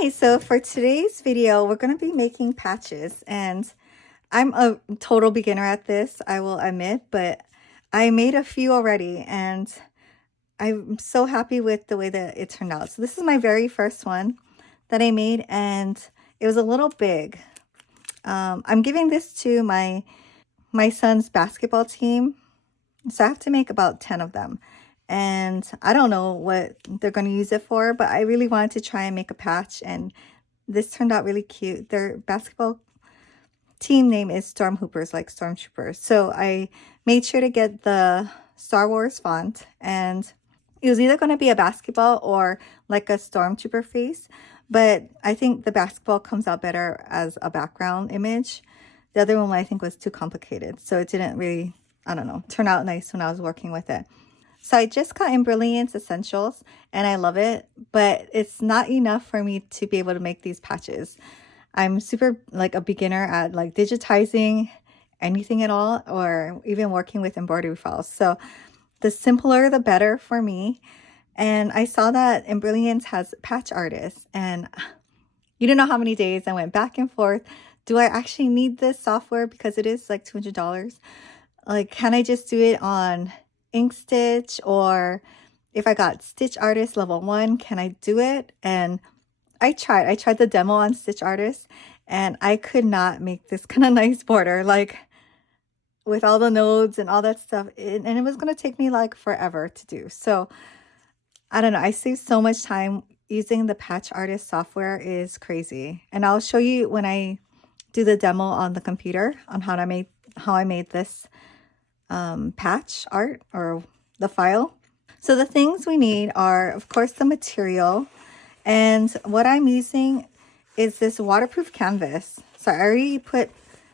Hi, so for today's video, we're going to be making patches, and I'm a total beginner at this, I will admit, but I made a few already, and I'm so happy with the way that it turned out. So this is my very first one that I made, and it was a little big. I'm giving this to my son's basketball team, so I have to make about 10 of them. And I don't know what they're going to use it for, but I really wanted to try and make a patch, and this turned out really cute. Their basketball team name is Stormhoopers, like stormtroopers. So I made sure to get the Star Wars font, and it was either going to be a basketball or like a stormtrooper face, but I think the basketball comes out better as a background image. The other one I think was too complicated, so it didn't really, I don't know, turn out nice when I was working with it. So I just got Embrilliance Essentials, and I love it, but it's not enough for me to be able to make these patches. I'm super like a beginner at like digitizing anything at all, or even working with embroidery files. So the simpler, the better for me. And I saw that Embrilliance has Patch Artist, and you don't know how many days I went back and forth. Do I actually need this software? Because it is like $200. Like, can I just do it on ink stitch, or if I got Stitch Artist level 1, can I do it? And I tried the demo on Stitch Artist, and I could not make this kind of nice border, like with all the nodes and all that stuff, and it was going to take me like forever to do. So I don't know, I saved so much time. Using the Patch Artist software is crazy, and I'll show you when I do the demo on the computer on how I made this patch art, or the file. So the things we need are, of course, the material, and what I'm using is this waterproof canvas. So I already put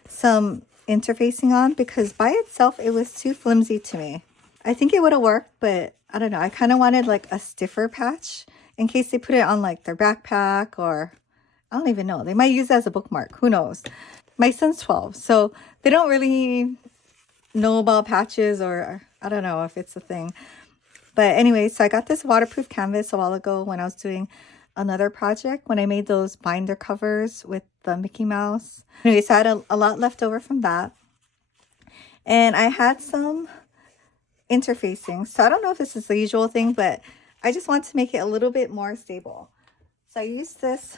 some interfacing on because by itself it was too flimsy to me. I think it would have worked, but I don't know, I kind of wanted like a stiffer patch in case they put it on like their backpack, or I don't even know, they might use it as a bookmark, who knows. My son's 12, so they don't really know about patches, or I don't know if it's a thing. But anyway, so I got this waterproof canvas a while ago when I was doing another project, when I made those binder covers with the Mickey Mouse. Anyway, so I had a lot left over from that. And I had some interfacing. So I don't know if this is the usual thing, but I just want to make it a little bit more stable. So I used this,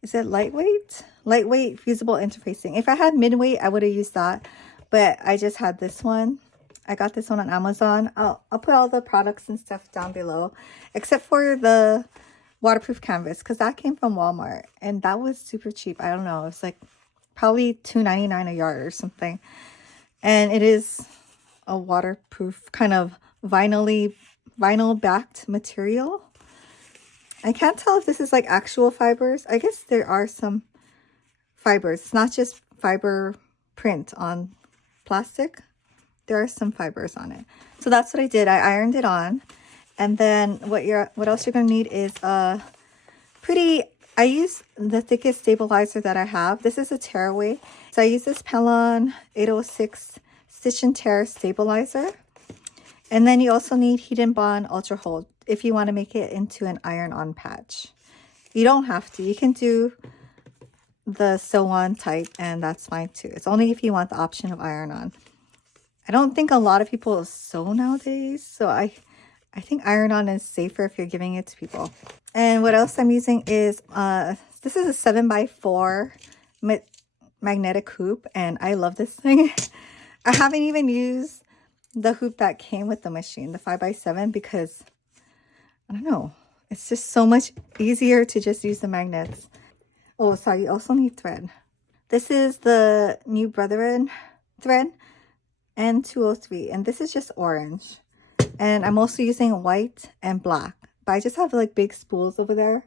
is it lightweight? Lightweight fusible interfacing. If I had midweight, I would have used that, but I just had this one. I got this one on Amazon. I'll put all the products and stuff down below, except for the waterproof canvas, because that came from Walmart, and that was super cheap. I don't know, it's like probably $2.99 a yard or something. And it is a waterproof kind of vinyl backed material. I can't tell if this is like actual fibers. I guess there are some fibers. It's not just fiber print on plastic. There are some fibers on it. So that's what I did. I ironed it on. And then what else you're going to need is I use the thickest stabilizer that I have. This is a tearaway. So I use this Pellon 806 Stitch and Tear stabilizer. And then you also need Heat and Bond Ultra Hold if you want to make it into an iron-on patch. You don't have to. You can do the sew-on type, and that's fine too. It's only if you want the option of iron-on. I don't think a lot of people sew nowadays, so I think iron-on is safer if you're giving it to people. And what else I'm using is, this is a 7x4 magnetic hoop, and I love this thing. I haven't even used the hoop that came with the machine, the 5x7, because I don't know, it's just so much easier to just use the magnets. Oh, sorry, you also need thread. This is the New Brethren thread, N203, and this is just orange. And I'm also using white and black, but I just have like big spools over there.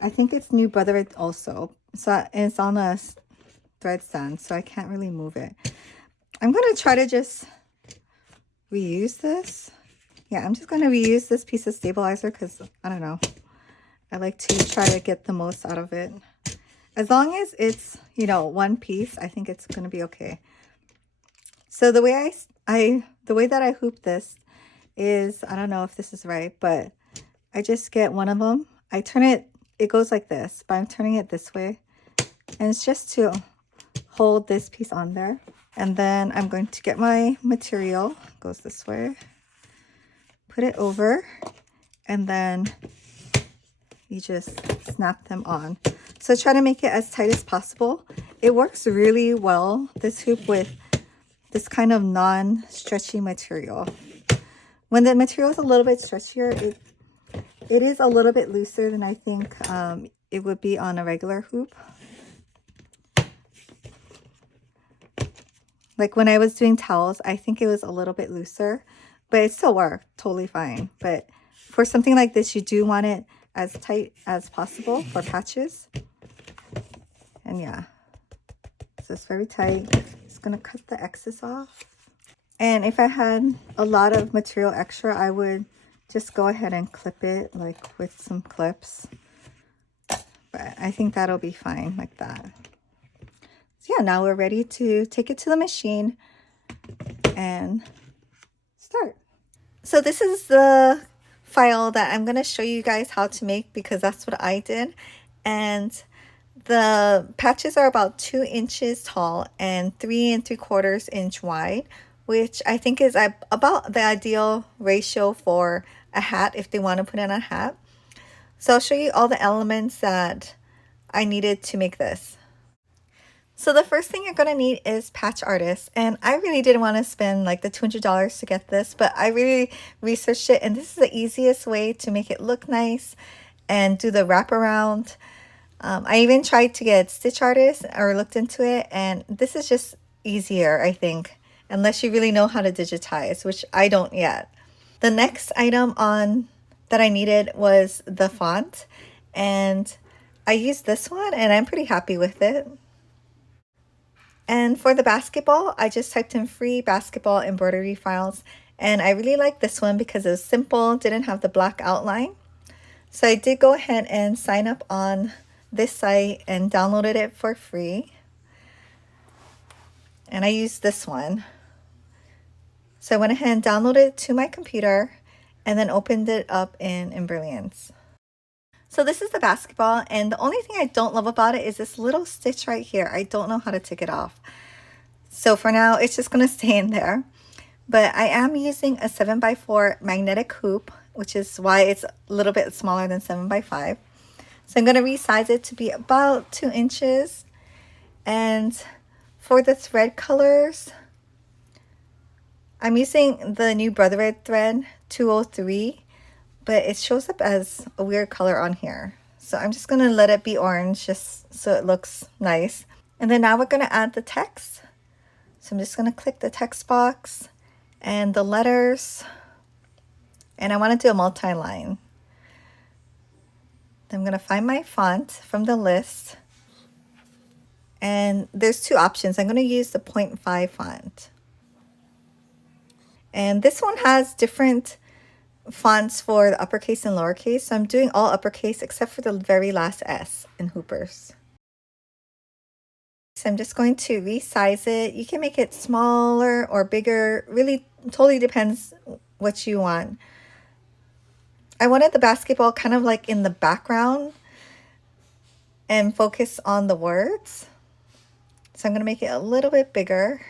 I think it's New Brethren also. So it's on a thread stand, so I can't really move it. I'm going to try to just reuse this. Yeah, I'm just going to reuse this piece of stabilizer because, I don't know, I like to try to get the most out of it. As long as it's, you know, one piece, I think it's going to be okay. So the way that I hoop this is, I don't know if this is right, but I just get one of them. I turn it it goes like this, but I'm turning it this way. And it's just to hold this piece on there. And then I'm going to get my material, goes this way, put it over, and then you just snap them on. So try to make it as tight as possible. It works really well, this hoop, with this kind of non-stretchy material. When the material is a little bit stretchier, it is a little bit looser than I think it would be on a regular hoop. Like when I was doing towels, I think it was a little bit looser, but it still worked totally fine. But for something like this, you do want it as tight as possible for patches. And yeah, so it's very tight. Just gonna cut the excess off. And if I had a lot of material extra, I would just go ahead and clip it like with some clips. But I think that'll be fine like that. So yeah, now we're ready to take it to the machine and start. So this is the file that I'm going to show you guys how to make, because that's what I did. And the patches are about 2 inches tall and 3 3/4 inch wide, which I think is about the ideal ratio for a hat if they want to put in a hat. So I'll show you all the elements that I needed to make this. So the first thing you're going to need is Patch Artist, and I really didn't want to spend like the $200 to get this, but I really researched it, and this is the easiest way to make it look nice and do the wraparound. I even tried to get Stitch Artist or looked into it, and this is just easier, I think, unless you really know how to digitize, which I don't yet. The next item that I needed was the font, and I used this one and I'm pretty happy with it. And for the basketball, I just typed in free basketball embroidery files, and I really like this one because it was simple, didn't have the black outline. So I did go ahead and sign up on this site and downloaded it for free. And I used this one. So I went ahead and downloaded it to my computer and then opened it up in Embrilliance. So this is the basketball, and the only thing I don't love about it is this little stitch right here. I don't know how to take it off. So for now, it's just going to stay in there. But I am using a 7x4 magnetic hoop, which is why it's a little bit smaller than 7x5. So I'm going to resize it to be about 2 inches. And for the thread colors, I'm using the new Brotherhood thread 203, but it shows up as a weird color on here. So I'm just going to let it be orange just so it looks nice. And then now we're going to add the text. So I'm just going to click the text box and the letters. And I want to do a multi-line. I'm going to find my font from the list. And there's 2 options. I'm going to use the 0.5 font. And this one has different fonts for the uppercase and lowercase. So I'm doing all uppercase except for the very last S in Hoopers. So I'm just going to resize it. You can make it smaller or bigger. Really totally depends what you want. I wanted the basketball kind of like in the background and focus on the words. So I'm going to make it a little bit bigger.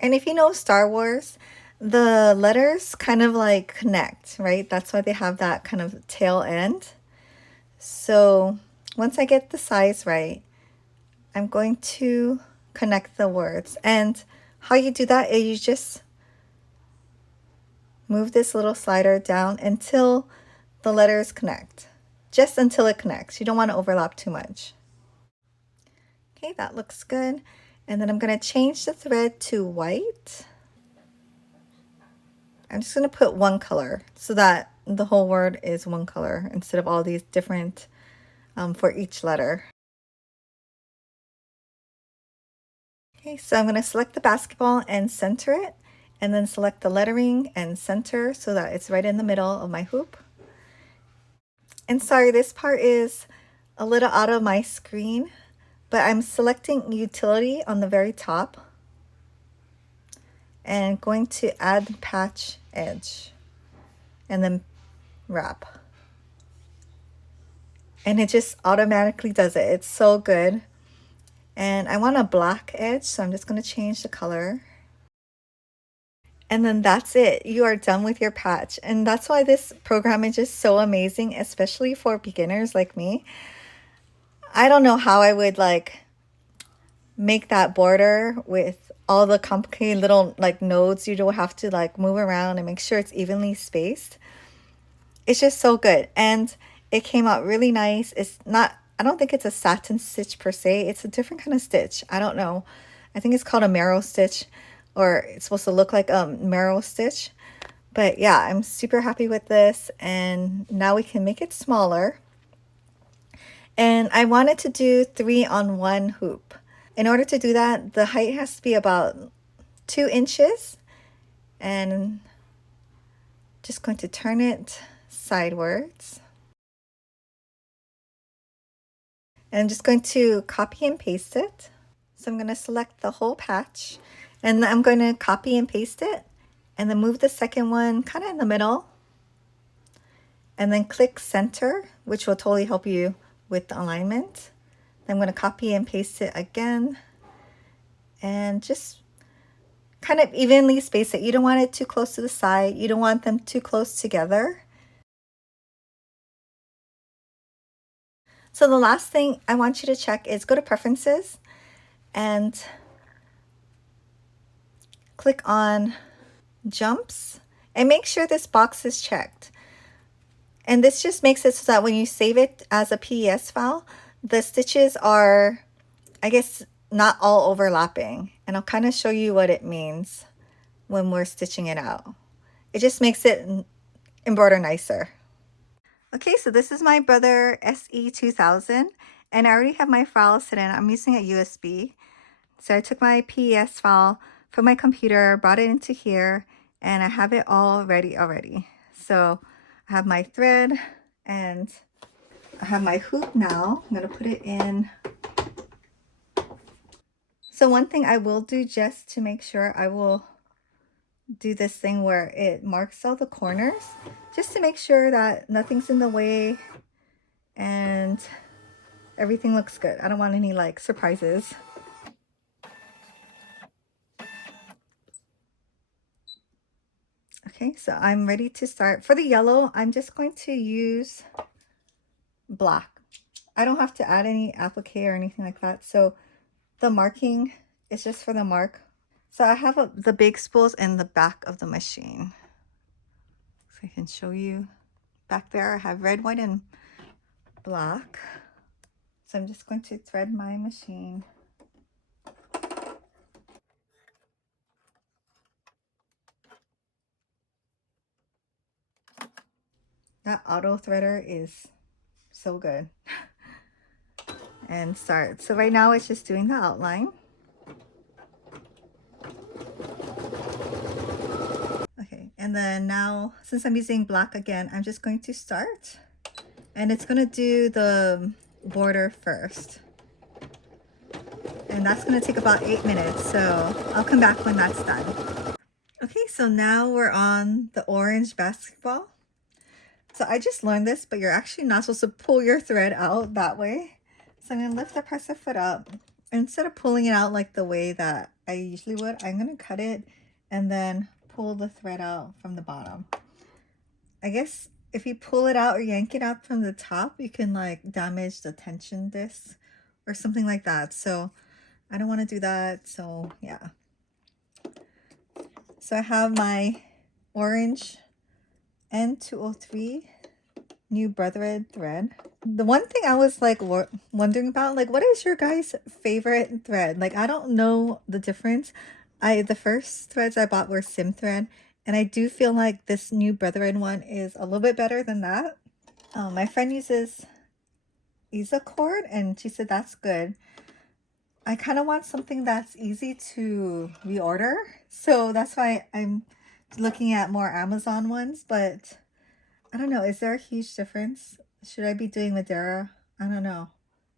And if you know Star Wars, the letters kind of like connect, right? That's why they have that kind of tail end. So once I get the size right, I'm going to connect the words. And how you do that is you just move this little slider down until the letters connect. Just until it connects. You don't want to overlap too much. Okay, that looks good. And then I'm going to change the thread to white. I'm just going to put one color so that the whole word is one color instead of all these different for each letter. Okay, so I'm going to select the basketball and center it, and then select the lettering and center so that it's right in the middle of my hoop. And sorry, this part is a little out of my screen, but I'm selecting utility on the very top and going to add the patch edge and then wrap. And it just automatically does it. It's so good. And I want a black edge, so I'm just going to change the color. And then that's it. You are done with your patch. And that's why this program is just so amazing, especially for beginners like me. I don't know how I would like make that border with all the complicated little like nodes you don't have to like move around and make sure it's evenly spaced. It's just so good. And it came out really nice. It's not, I don't think it's a satin stitch per se. It's a different kind of stitch. I don't know. I think it's called a marrow stitch, or it's supposed to look like a marrow stitch. But yeah, I'm super happy with this. And now we can make it smaller. And I wanted to do 3 on 1 hoop. In order to do that, the height has to be about 2 inches. And just going to turn it sidewards. And I'm just going to copy and paste it. So I'm going to select the whole patch, and I'm going to copy and paste it, and then move the second one kind of in the middle, and then click center, which will totally help you with the alignment. Then I'm going to copy and paste it again, and just kind of evenly space it. You don't want it too close to the side. You don't want them too close together. So the last thing I want you to check is go to preferences and click on jumps and make sure this box is checked. And this just makes it so that when you save it as a PES file, the stitches are, I guess, not all overlapping. And I'll kind of show you what it means when we're stitching it out. It just makes it embroider nicer. Okay, so this is my Brother SE2000, and I already have my file set in. I'm using a USB. So I took my PES file from my computer, brought it into here, and I have it all ready already. So I have my thread and I have my hoop now. I'm going to put it in. So one thing I will do just to make sure, I will do this thing where it marks all the corners just to make sure that nothing's in the way and everything looks good. I don't want any like surprises. Okay, so I'm ready to start. For the yellow, I'm just going to use black. I don't have to add any applique or anything like that. So the marking is just for the mark. So I have the big spools in the back of the machine. So I can show you back there. I have red, white, and black. So I'm just going to thread my machine. That auto threader is so good. And start. So right now it's just doing the outline. Okay, and then now since I'm using black again, I'm just going to start, and it's going to do the border first, and that's going to take about 8 minutes, so I'll come back when that's done. Okay, so now we're on the orange basketball. So I just learned this, but you're actually not supposed to pull your thread out that way. So I'm going to lift the presser foot up. Instead of pulling it out like the way that I usually would, I'm going to cut it and then pull the thread out from the bottom. I guess if you pull it out or yank it out from the top, you can like damage the tension disc or something like that. So I don't want to do that. So yeah. So I have my orange N203 new brotherhood thread. The one thing I was like wondering about, like, what is your guys' favorite thread? Like, I don't know the difference. The first threads I bought were sim thread, and I do feel like this new brotherhood one is a little bit better than that. My friend uses Isa cord, and she said that's good. I kind of want something that's easy to reorder, so that's why I'm looking at more Amazon ones, but I don't know. Is there a huge difference? Should I be doing Madeira? I don't know.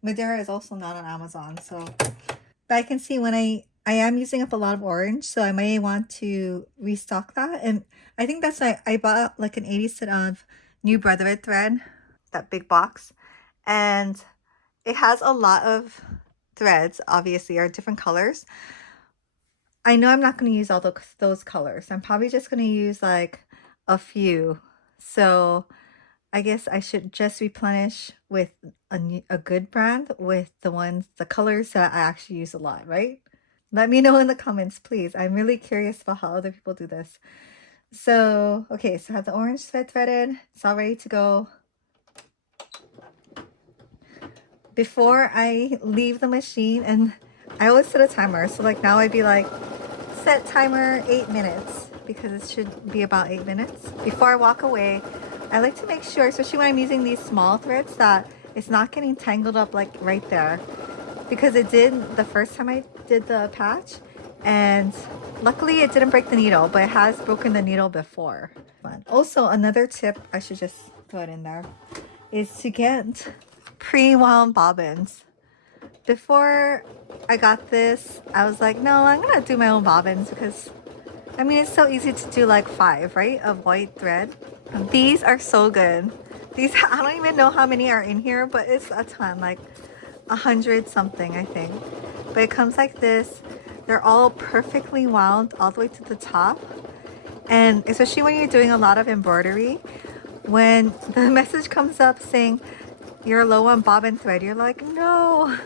Madeira is also not on Amazon, so. But I can see when I am using up a lot of orange, so I may want to restock that. And I think that's why I bought like an 80 set of new brotherhood thread, that big box, and it has a lot of threads, obviously, are different colors. I know I'm not going to use all those colors. I'm probably just going to use like a few. So I guess I should just replenish with a good brand with the colors that I actually use a lot, right? Let me know in the comments, please. I'm really curious about how other people do this. So, okay, so I have the orange thread threaded. It's all ready to go. Before I leave the machine, and I always set a timer. So like now I'd be like, set timer 8 minutes, because it should be about 8 minutes. Before I walk away, I like to make sure, especially when I'm using these small threads, that it's not getting tangled up like right there. Because it did the first time I did the patch, and luckily it didn't break the needle, but it has broken the needle before. Also, another tip, I should just throw it in there, is to get pre-wound bobbins. Before I got this, I was like, no, I'm gonna do my own bobbins, because I mean, it's so easy to do like 5, right, of white thread. These are so good. These, I don't even know how many are in here, but it's a ton, like 100 something, I think. But it comes like this. They're all perfectly wound all the way to the top. And especially when you're doing a lot of embroidery, when the message comes up saying you're low on bobbin thread, you're like, no.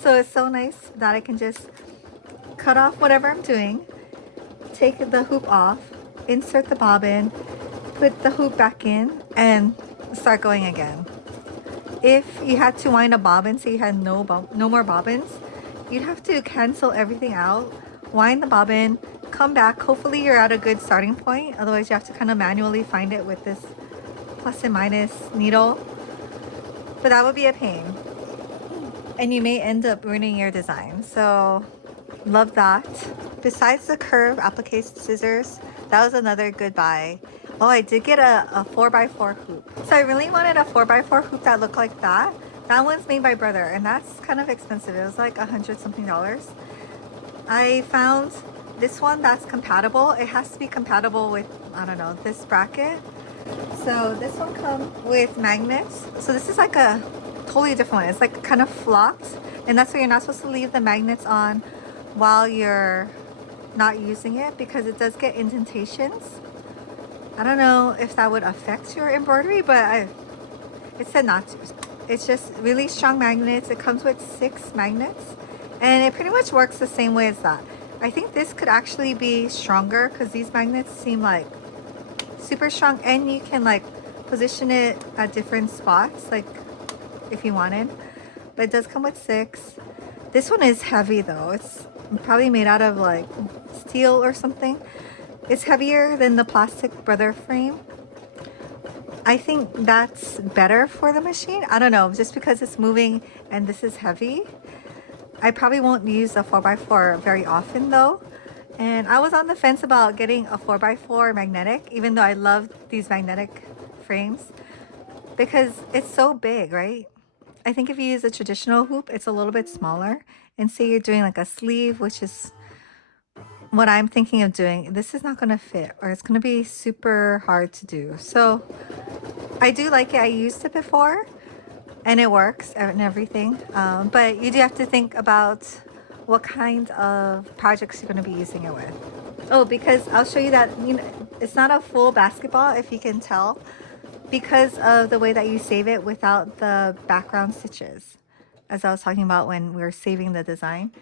So it's so nice that I can just cut off whatever I'm doing, take the hoop off, insert the bobbin, put the hoop back in, and start going again. If you had to wind a bobbin, so you had no more bobbins, you'd have to cancel everything out, wind the bobbin, come back. Hopefully you're at a good starting point. Otherwise you have to kind of manually find it with this plus and minus needle. But that would be a pain. And you may end up ruining your design. So love that. Besides the curve applique scissors, that was another good buy. Oh, I did get a 4x4 hoop. So I really wanted a 4x4 hoop that looked like that. That one's made by Brother, and that's kind of expensive. It was like $100 something. I found this one that's compatible. It has to be compatible with, I don't know, this bracket. So this one comes with magnets. So this is like a totally different one. It's like kind of flocked, and that's why you're not supposed to leave the magnets on while you're not using it, because it does get indentations. I don't know if that would affect your embroidery, but it said not to. It's just really strong magnets. It comes with 6 magnets, and it pretty much works the same way as that. I think this could actually be stronger, because these magnets seem like super strong, and you can like position it at different spots, like if you wanted. But it does come with 6. This one is heavy though. It's probably made out of like steel or something. It's heavier than the plastic Brother frame. I think that's better for the machine. I don't know, just because it's moving and this is heavy. I probably won't use a 4x4 very often though. And I was on the fence about getting a 4x4 magnetic, even though I love these magnetic frames, because it's so big, right? I think if you use a traditional hoop, it's a little bit smaller. And say you're doing like a sleeve, which is what I'm thinking of doing, this is not going to fit, or it's going to be super hard to do. So I do like it. I used it before and it works and everything. But you do have to think about what kind of projects you're going to be using it with. Oh, because I'll show you that, you know, it's not a full basketball, if you can tell, because of the way that you save it without the background stitches, as I was talking about when we were saving the design.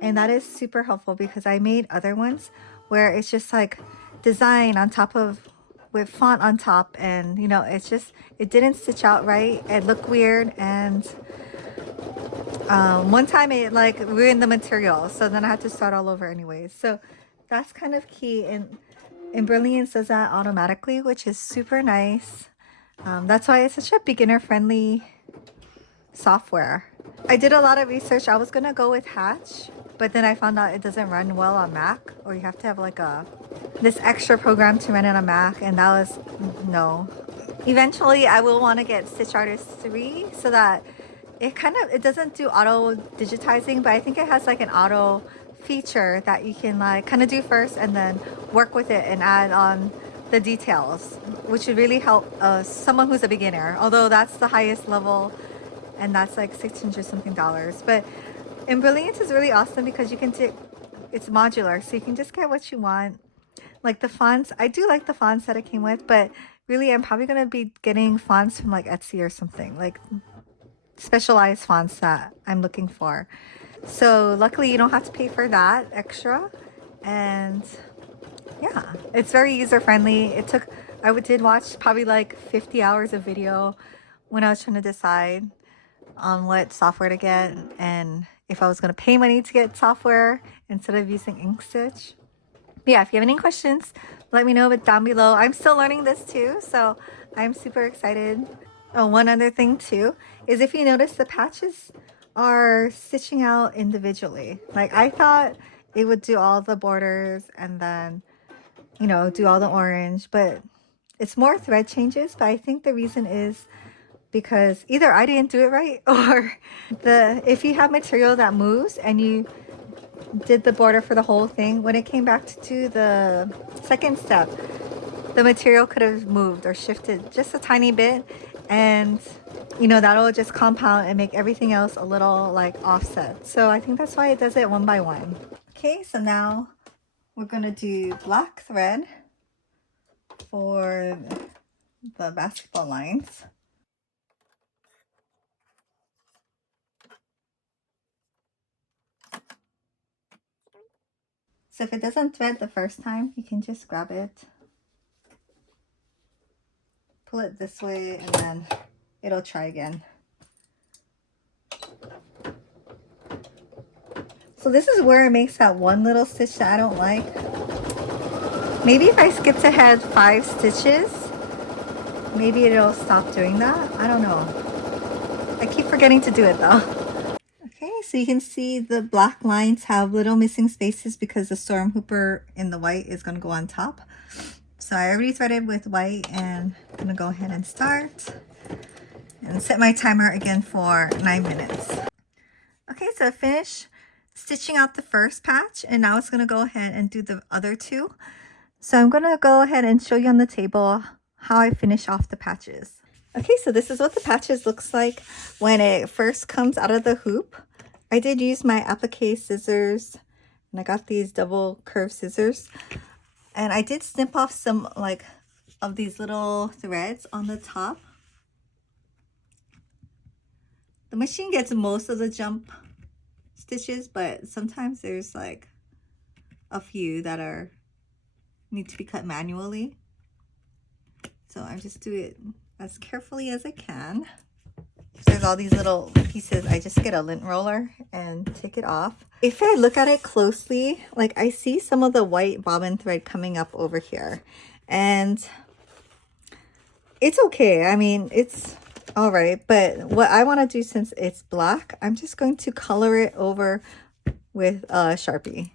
And that is super helpful, because I made other ones where it's just like design on top of, with font on top, and you know, it's just, it didn't stitch out right. It looked weird, and one time it like ruined the material, so then I had to start all over anyways. So that's kind of key, and Embrilliance does that automatically, which is super nice. That's why it's such a beginner friendly software. I did a lot of research. I was gonna go with Hatch, but then I found out it doesn't run well on Mac, or you have to have like this extra program to run it on Mac, and that was no. Eventually I will want to get Stitch Artist 3, so that it doesn't do auto digitizing, but I think it has like an auto feature that you can like kind of do first and then work with it and add on the details, which would really help someone who's a beginner, although that's the highest level and that's like $600 something. But Embrilliance is really awesome because you can take, it's modular, so you can just get what you want. Like the fonts, I do like the fonts that it came with, but really I'm probably gonna be getting fonts from like Etsy or something, like specialized fonts that I'm looking for. So luckily you don't have to pay for that extra, and yeah, it's very user-friendly. It took, did watch probably like 50 hours of video when I was trying to decide on what software to get and if I was going to pay money to get software instead of using InkStitch. But yeah, if you have any questions, let me know down below. I'm still learning this too, so I'm super excited. Oh, one other thing too is if you notice the patches are stitching out individually. Like I thought it would do all the borders and then, you know, do all the orange, but it's more thread changes. But I think the reason is because either I didn't do it right, or if you have material that moves and you did the border for the whole thing, when it came back to do the second step, the material could have moved or shifted just a tiny bit, and you know, that'll just compound and make everything else a little like offset. So I think that's why it does it one by one. Okay, so now we're gonna do black thread for the basketball lines. So if it doesn't thread the first time, you can just grab it, pull it this way, and then it'll try again. So this is where it makes that one little stitch that I don't like. Maybe if I skipped ahead 5 stitches, maybe it'll stop doing that. I don't know. I keep forgetting to do it though. Okay, so you can see the black lines have little missing spaces because the storm hooper in the white is going to go on top. So I already threaded with white, and I'm going to go ahead and start and set my timer again for 9 minutes. Okay, so I finished stitching out the first patch, and now it's going to go ahead and do the other 2. So I'm going to go ahead and show you on the table how I finish off the patches. Okay, so this is what the patches looks like when it first comes out of the hoop. I did use my applique scissors, and I got these double curved scissors, and I did snip off some like of these little threads on the top. The machine gets most of the jump stitches, but sometimes there's like a few that need to be cut manually. So I just do it as carefully as I can. There's all these little pieces. I just get a lint roller and take it off. If I look at it closely, like I see some of the white bobbin thread coming up over here, and it's okay. I mean, it's all right, but what I want to do, since it's black, I'm just going to color it over with a Sharpie.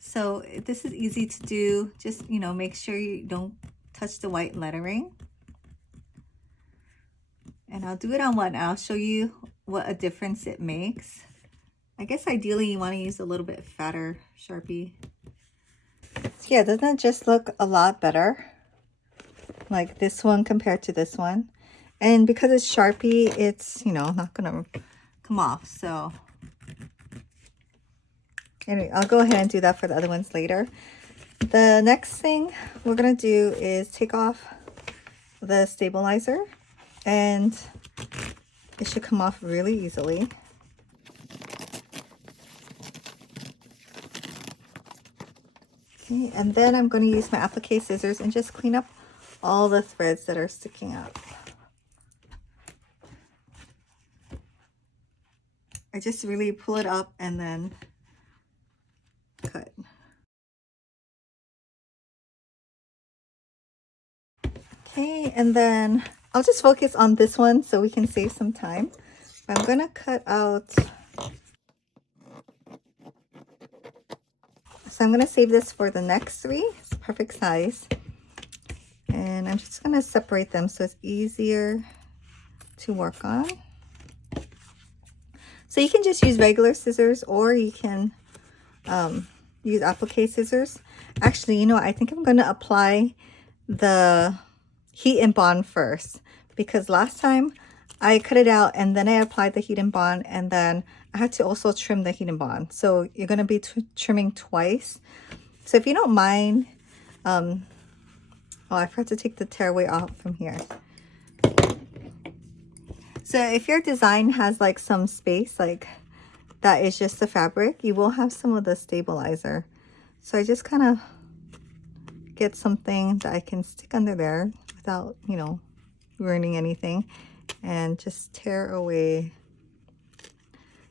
So this is easy to do. Just, you know, make sure you don't touch the white lettering. And I'll do it on one. I'll show you what a difference it makes. I guess ideally you want to use a little bit fatter Sharpie. So yeah, doesn't it just look a lot better? Like this one compared to this one. And because it's Sharpie, it's, you know, not gonna come off. So anyway, I'll go ahead and do that for the other ones later. The next thing we're gonna do is take off the stabilizer, and it should come off really easily. Okay, and then I'm going to use my applique scissors and just clean up all the threads that are sticking up. I just really pull it up and then cut. Okay, and then I'll just focus on this one so we can save some time. I'm gonna cut out, so I'm gonna save this for the next 3. It's perfect size. And I'm just gonna separate them so it's easier to work on. So you can just use regular scissors, or you can use applique scissors. Actually, you know what? I think I'm gonna apply the heat and bond first, because last time I cut it out and then I applied the heat and bond, and then I had to also trim the heat and bond. So you're going to be trimming twice. So if you don't mind, oh, I forgot to take the tearaway off from here. So if your design has like some space, like that is just the fabric, you will have some of the stabilizer. So I just kind of get something that I can stick under there without, you know, ruining anything, and just tear away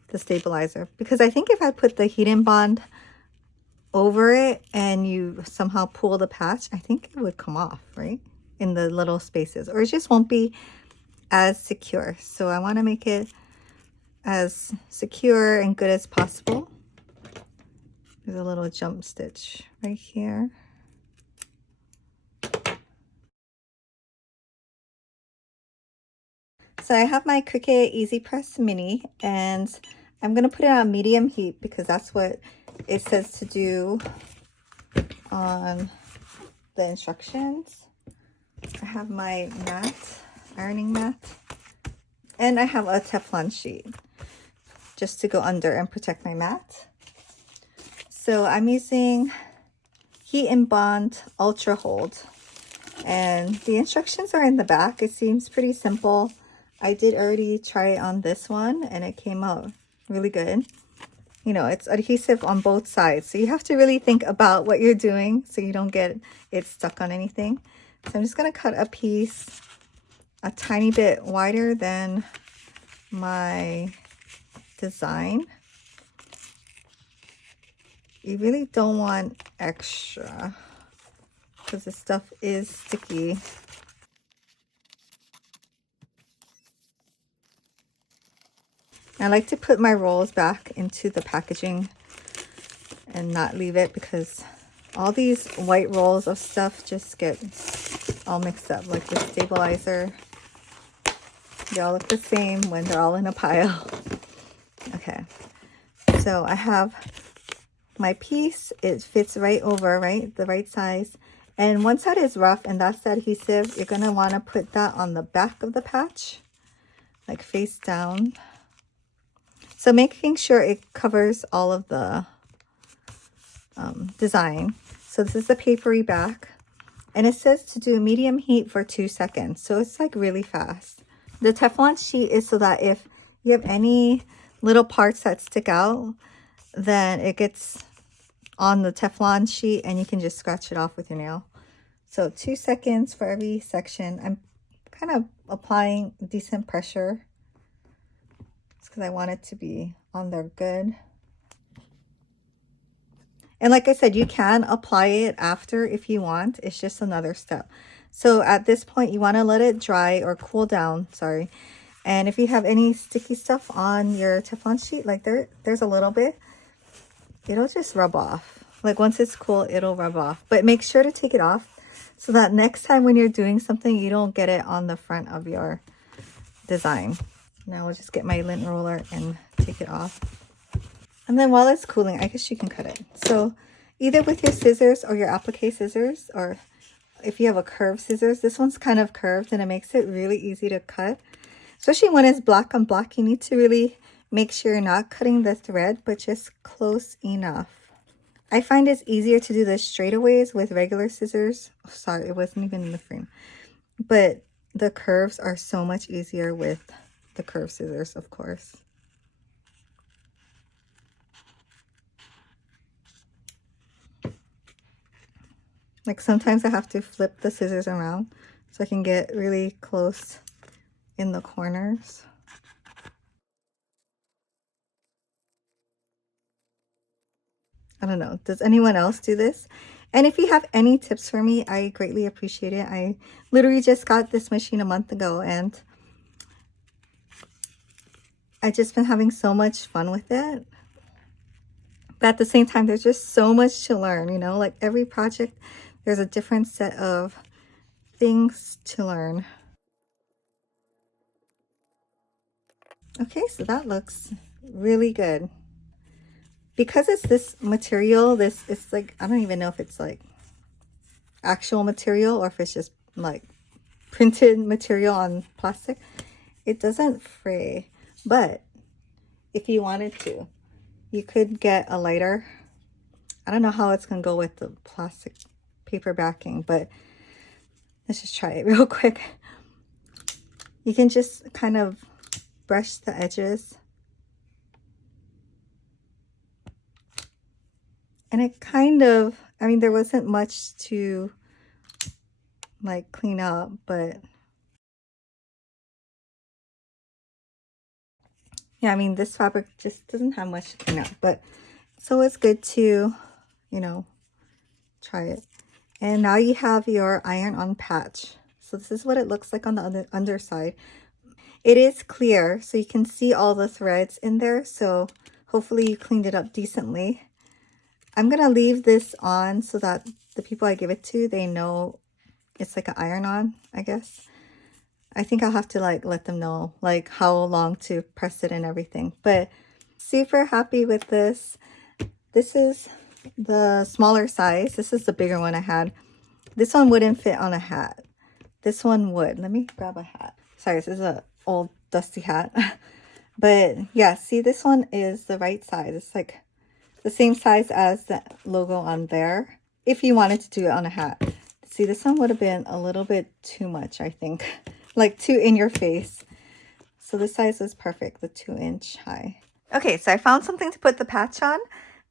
the stabilizer. Because I think if I put the heat and bond over it and you somehow pull the patch, I think it would come off, right? In the little spaces, or it just won't be as secure. So I want to make it as secure and good as possible. There's a little jump stitch right here. So I have my Cricut Easy Press Mini, and I'm going to put it on medium heat because that's what it says to do on the instructions. I have my mat, ironing mat, and I have a Teflon sheet just to go under and protect my mat. So I'm using Heat and Bond Ultra Hold, and the instructions are in the back. It seems pretty simple. I did already try it on this one and it came out really good. You know, it's adhesive on both sides, so you have to really think about what you're doing so you don't get it stuck on anything. So I'm just going to cut a piece a tiny bit wider than my design. You really don't want extra because this stuff is sticky. I like to put my rolls back into the packaging and not leave it, because all these white rolls of stuff just get all mixed up. Like the stabilizer, they all look the same when they're all in a pile. Okay, so I have my piece. It fits right over, right, the right size. And one side is rough, and that's the adhesive. You're going to want to put that on the back of the patch, like face down. So making sure it covers all of the design. So this is the papery back, and it says to do medium heat for 2 seconds. So it's like really fast. The Teflon sheet is so that if you have any little parts that stick out, then it gets on the Teflon sheet and you can just scratch it off with your nail. So 2 seconds for every section. I'm kind of applying decent pressure because I want it to be on there good. And like I said, you can apply it after if you want. It's just another step. So at this point, you want to let it dry or cool down, sorry. And if you have any sticky stuff on your Teflon sheet, like there's a little bit, it'll just rub off. Like once it's cool, it'll rub off. But make sure to take it off so that next time when you're doing something, you don't get it on the front of your design. Now I'll just get my lint roller and take it off. And then while it's cooling, I guess you can cut it. So either with your scissors or your applique scissors, or if you have a curved scissors, this one's kind of curved and it makes it really easy to cut. Especially when it's black on black, you need to really make sure you're not cutting the thread, but just close enough. I find it's easier to do the straightaways with regular scissors. Oh, sorry, it wasn't even in the frame. But the curves are so much easier with the curved scissors, of course. Like sometimes I have to flip the scissors around so I can get really close in the corners. I don't know. Does anyone else do this? And if you have any tips for me, I greatly appreciate it. I literally just got this machine a month ago and I've just been having so much fun with it. But at the same time, there's just so much to learn, you know, like every project, there's a different set of things to learn. Okay, so that looks really good. Because it's this material, this is like, I don't even know if it's like actual material or if it's just like printed material on plastic. It doesn't fray, but if you wanted to, you could get a lighter. I don't know how it's gonna go with the plastic paper backing, but let's just try it real quick. You can just kind of brush the edges. And it kind of, I mean, there wasn't much to like clean up, but yeah, I mean, this fabric just doesn't have much to clean up, but so it's good to, you know, try it. And now you have your iron-on patch. So this is what it looks like on the underside. It is clear, so you can see all the threads in there. So hopefully you cleaned it up decently. I'm gonna leave this on so that the people I give it to, they know it's like an iron-on, I guess. I think I'll have to like let them know like how long to press it and everything. But super happy with this. This is the smaller size. This is the bigger one I had. This one wouldn't fit on a hat. This one would. Let me grab a hat. Sorry, this is an old dusty hat. But yeah, see, this one is the right size. It's like the same size as the logo on there. If you wanted to do it on a hat. See, this one would have been a little bit too much, I think. Like too in your face. So this size is perfect, the 2-inch high. Okay, so I found something to put the patch on.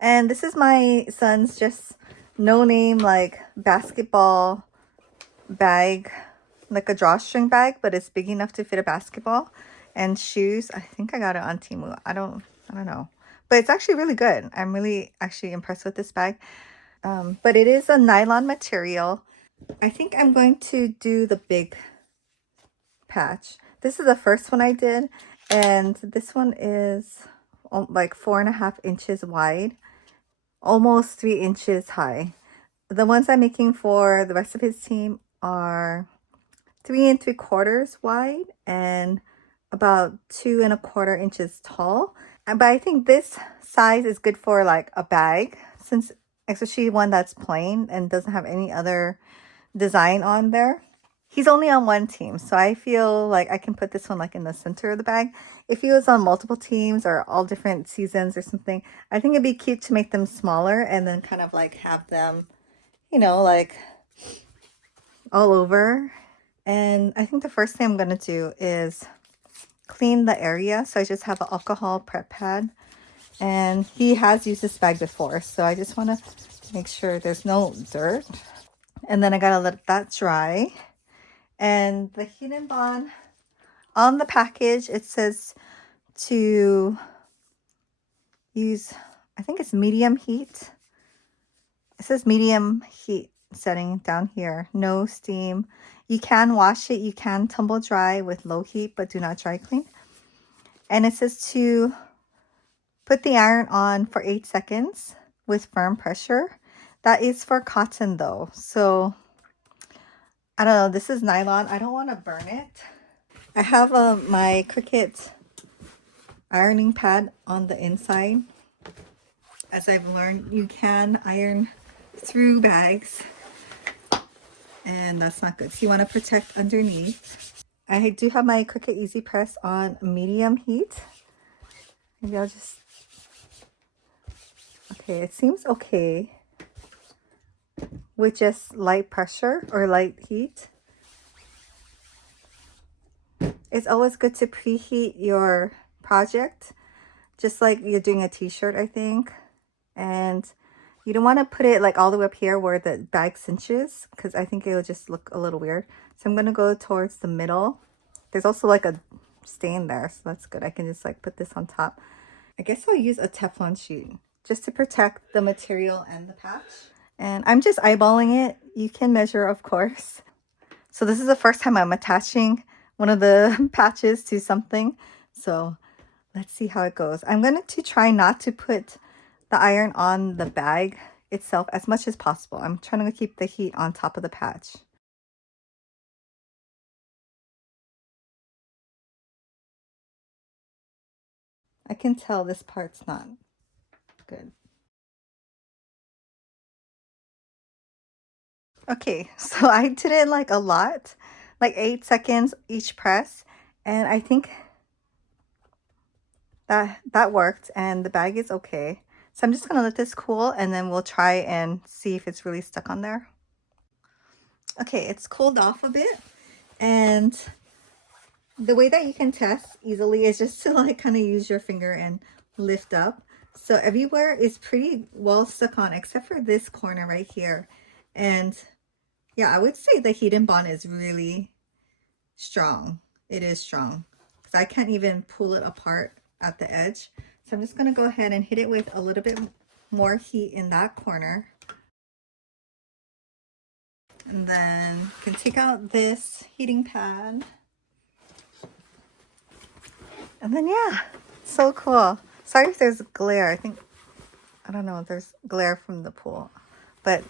And this is my son's just no-name like basketball bag, like a drawstring bag, but it's big enough to fit a basketball. And shoes, I think I got it on Temu. I don't know. But it's actually really good. I'm really actually impressed with this bag. But it is a nylon material. I think I'm going to do the big patch. This is the first one I did, and this one is like 4.5 inches wide, almost 3 inches high. The ones I'm making for the rest of his team are 3 3/4 wide and about 2 1/4 inches tall. But I think this size is good for like a bag, since especially one that's plain and doesn't have any other design on there. He's only on one team, so I feel like I can put this one like in the center of the bag. If he was on multiple teams or all different seasons or something, I think it'd be cute to make them smaller and then kind of like have them, you know, like all over. And I think the first thing I'm going to do is clean the area. So I just have an alcohol prep pad. And he has used this bag before, so I just want to make sure there's no dirt. And then I got to let that dry. And the Heat and Bond, on the package, it says to use, I think it's medium heat. It says medium heat setting down here. No steam. You can wash it. You can tumble dry with low heat, but do not dry clean. And it says to put the iron on for 8 seconds with firm pressure. That is for cotton though. So I don't know. This is nylon. I don't want to burn it. I have my Cricut ironing pad on the inside. As I've learned, you can iron through bags, and that's not good. So you want to protect underneath. I do have my Cricut Easy Press on medium heat. Maybe I'll just, okay, it seems okay with just light pressure or light heat. It's always good to preheat your project, just like you're doing a t-shirt, I think. And you don't want to put it like all the way up here where the bag cinches, because I think it'll just look a little weird. So I'm going to go towards the middle. There's also like a stain there, so that's good. I can just like put this on top. I guess I'll use a Teflon sheet just to protect the material and the patch. And I'm just eyeballing it. You can measure, of course. So this is the first time I'm attaching one of the patches to something. So let's see how it goes. I'm going to try not to put the iron on the bag itself as much as possible. I'm trying to keep the heat on top of the patch. I can tell this part's not good. Okay, so I did it like a lot, like 8 seconds each press, and I think that worked, and the bag is okay. So I'm just gonna let this cool, and then we'll try and see if it's really stuck on there. Okay, it's cooled off a bit, and the way that you can test easily is just to like kind of use your finger and lift up. So everywhere is pretty well stuck on except for this corner right here. And yeah, I would say the heat and bond is really strong. It is strong because I can't even pull it apart at the edge. So I'm just going to go ahead and hit it with a little bit more heat in that corner. And then you can take out this heating pad. And then yeah, so cool. Sorry if there's glare. I don't know if there's glare from the pool, but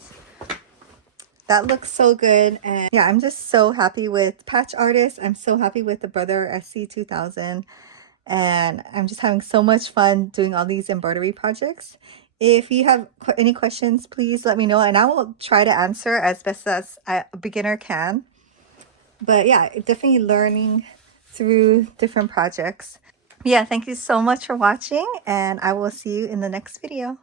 that looks so good. And yeah, I'm just so happy with Patch Artist. I'm so happy with the Brother SC2000. And I'm just having so much fun doing all these embroidery projects. If you have any questions, please let me know, and I will try to answer as best as a beginner can. But yeah, definitely learning through different projects. Yeah, thank you so much for watching, and I will see you in the next video.